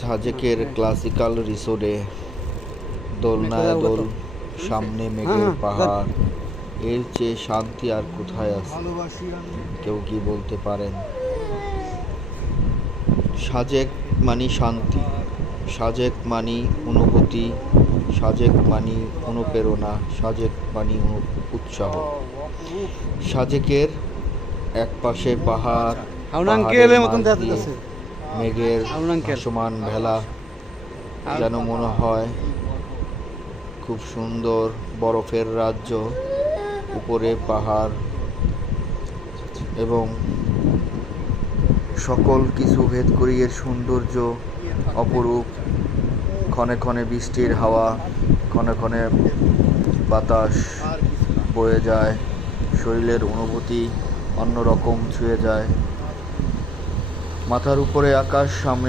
সাজেকের ক্লাসিক্যাল রিসোর্টে দোলনায় দোল, সামনে মেঘের পাহাড়, এর চেয়ে শান্তি আর কোথায় আছে? কেউ কি বলতে পারেন? সাজেক মানি শান্তি, সাজেক মানি অনুভূতি, সাজেক মানি অনুপ্রেরণা, সাজেক মানি উৎসাহ। সাজেকের একপাশে পাহাড়, পাহাড়ের মাঝ দিয়ে মেঘের ভাসমান ভেলা, যেন মনে হয় খুব সুন্দর বরফের রাজ্য। উপরে পাহাড় এবং সকল কিছু ভেদ করি এর সৌন্দর্য অপরূপ। ক্ষণে ক্ষণে বৃষ্টির হাওয়া, ক্ষণে ক্ষণে বাতাস বয়ে যায়, শরীরের অনুভূতি অন্যরকম ছুঁয়ে যায়। মাথার উপরে আকাশ, সামনে